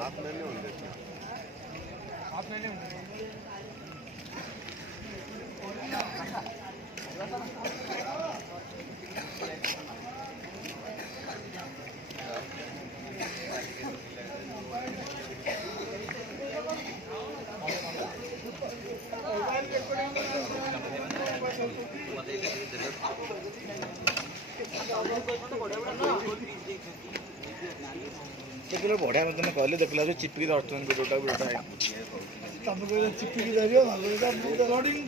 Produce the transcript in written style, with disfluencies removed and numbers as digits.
आप नहीं होंगे देखिए बढ़िया मतलब कहले देखला चिपिकी धरतुन गोटा गोटा तब चिपिकी धरियो लोडिंग